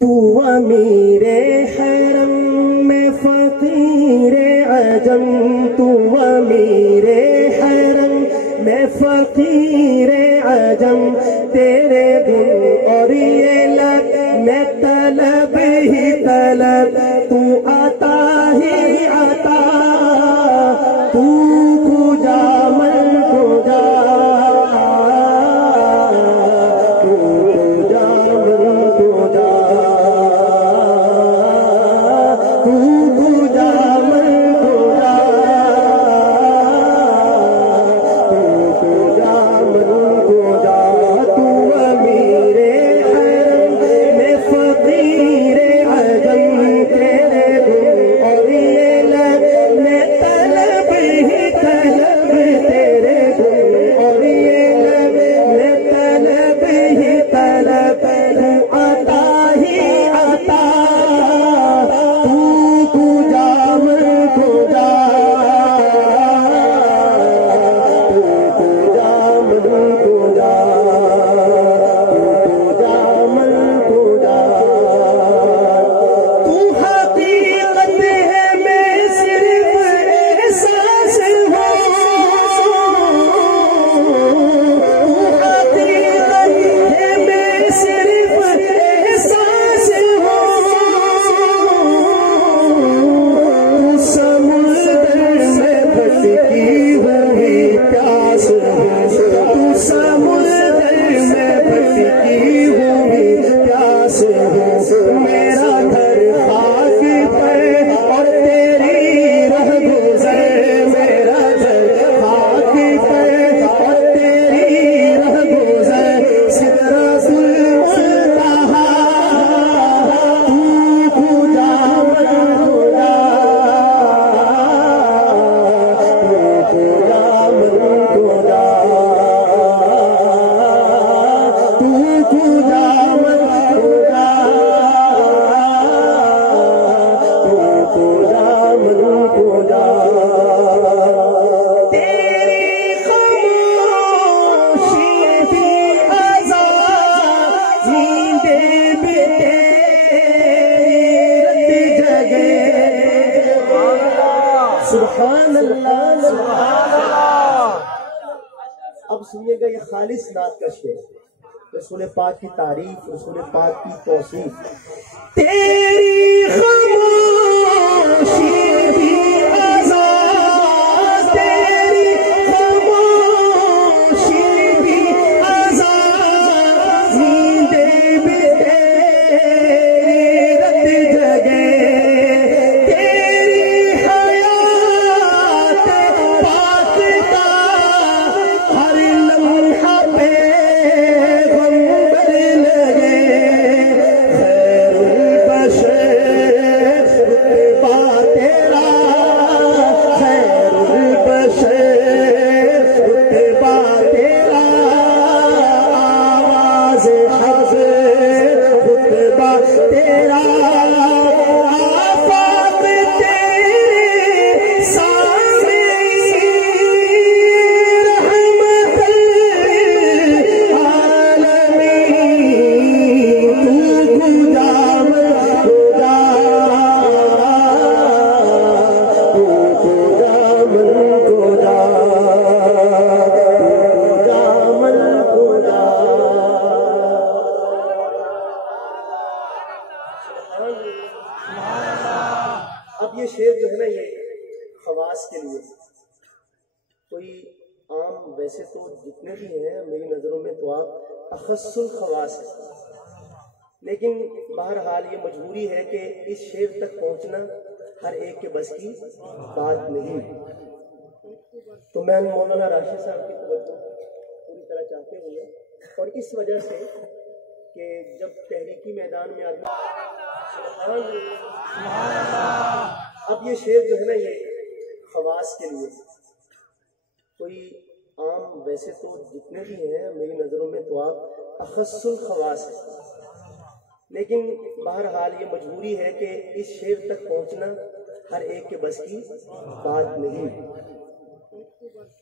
تو امیر حرم میں فقیر عجم، تو امیر حرم میں فقیر عجم، تیرے گن اور یہ لب میں طلب ہی طلب، تو عطا ہی عطا، تو کجا من کجا، تو کجا من کجا، تو کجا من کجا، تو کجا من کجا، تو امیر حرم میں فقیر عجم، تیرے گن اور یہ لب میں طلب ہی طلب، تیرے گن اور یہ لب میں طلب ہی طلب، تو عطا ہی عطا، تو کجا من کجا، تو کجا من کجا، تو کجا من کجا، تو حقیقت ہے میں صرف احساس ہوں، تو حقیقت ہے میں صرف احساس ہوں، تو سمندر میں بھٹکی ہوئی پیاس ہوں، تو سمندر میں بھٹکی ہوئی پیاس ہوں، میرا گھر خاک پر اور تیری رہ گزر، میرا گھر خاک پر اور تیری رہ گزر، سدرۃ المنتہا، تو کجا من کجا، تو کجا من کجا، تو کجا من کجا، تو کجا من کجا، تیری خاموشی بھی آزاد، نیندیں بھی تیری رت جگے، سبحان اللہ سبحان اللہ۔ اب سنیے گا یہ خالص نعت کا شعر، رسول پاک کی تعریف، رسول پاک کی توصیف، تیری خاموشی بھی آزاد، تیری خاموشی بھی آزاد، نیندیں بھی تیری رت جگے، تیری حیات پاک کا ہر لمحہ پیغمبر لگے، خیر البشر رتبہ تیرا، خیر البشر رتبہ تیرا، آواز حق رتبہ تیرا، آفاق تیرے سامنے رحمت العالمین، تو کجا من کجا، تو کجا من کجا، تو کجا من کجا۔ اب یہ شعر جو ہے نا یہ خواص کے لیے، کوئی عام ویسے تو جتنے بھی ہیں میری نظروں میں تو آپ اخص الخواص ہیں، لیکن بہرحال یہ مجبوری ہے کہ اس شعر تک پہنچنا ہر ایک کے بس کی بات نہیں، تو میں مولانا راشد صاحب کی توجہ پوری طرح چاہتے ہوئے، اور اس وجہ سے کہ جب تحریکی میدان میں آدمی، سبحان اللہ، اب یہ شعر جو ہے نا یہ خواص کے لیے، کوئی عام ویسے تو جتنے بھی ہیں میری نظروں میں تو آپ اخص الخواص ہیں، لیکن بہرحال یہ مجبوری ہے کہ اس شعر تک پہنچنا ہر ایک کے بس کی بات نہیں،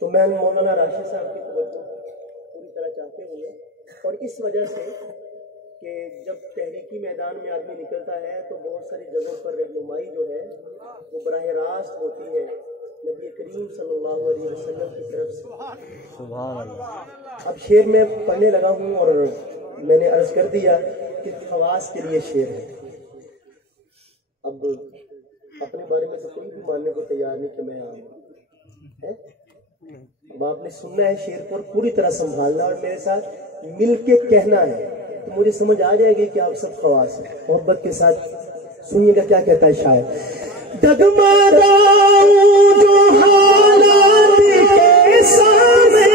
تو میں مولانا راشد صاحب کی توجہ پوری طرح چاہتے ہوئے، اور اس وجہ سے کہ جب تحریکی میدان میں آدمی نکلتا ہے تو بہت ساری جگہوں پر رہنمائی جو ہے وہ براہ راست ہوتی ہے نبی کریم صلی اللہ علیہ وسلم کی طرف سے. سبحان اللہ. اب شعر میں پڑھنے لگا ہوں اور میں نے عرض کر دیا کہ خواص کے لیے شعر ہے. اب اپنے بارے میں تو کوئی بھی ماننے کو تیار نہیں کہ میں عام. اب آپ نے سننا ہے شعر پر پوری طرح سنبھالنا اور میرے ساتھ مل کے کہنا ہے تو مجھے سمجھ آ جائے گی کہ آپ سب خواص ہیں. محبت کے ساتھ سنیے گا کیا کہتا ہے شاعر. ڈگمگاؤں جو حالات کے سامنے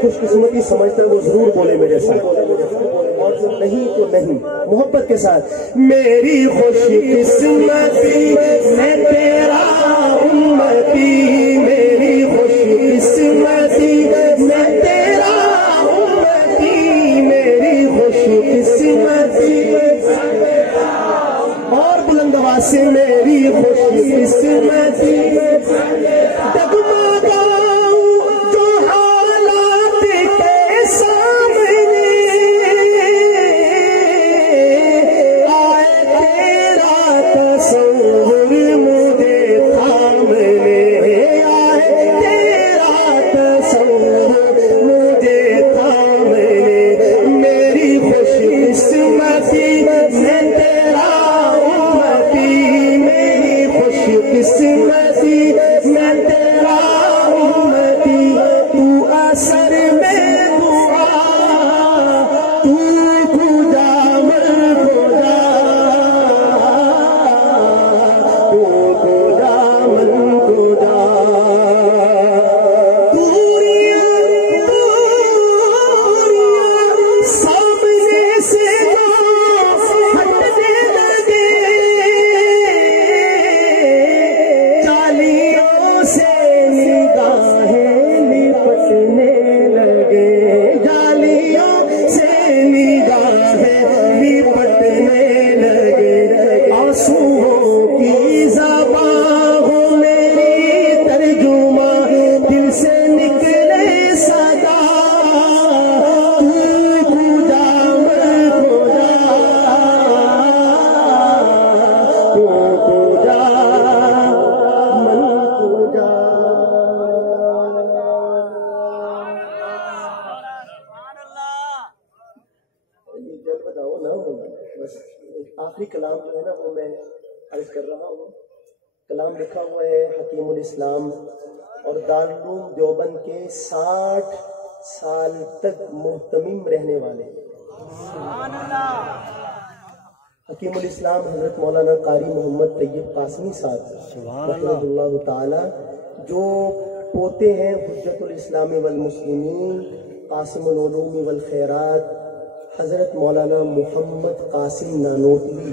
خوش قسمتی سمجھتا ہے وہ ضرور بولے میرے ساتھ اور جو نہیں تو نہیں. محبت کے ساتھ. میری خوش قسمتی میں تیرا امتی, میری خوش قسمتی میں تیرا امتی, میری خوش قسمتی. اور بلند آواز سے میری خوش قسمتی. آخری کلام جو ہے نا وہ میں عرض کر رہا ہوں. کلام لکھا ہوا ہے حکیم الاسلام اور دارالعلوم دیوبند کے 60 سال تک محتمم رہنے والے حکیم الاسلام حضرت مولانا قاری محمد طیب قاسمی صاحب رحمۃ اللہ تعالی, جو پوتے ہیں حجت الاسلام والمسلمین قاسم العلوم والخیرات حضرت مولانا محمد قاسم نانوتوی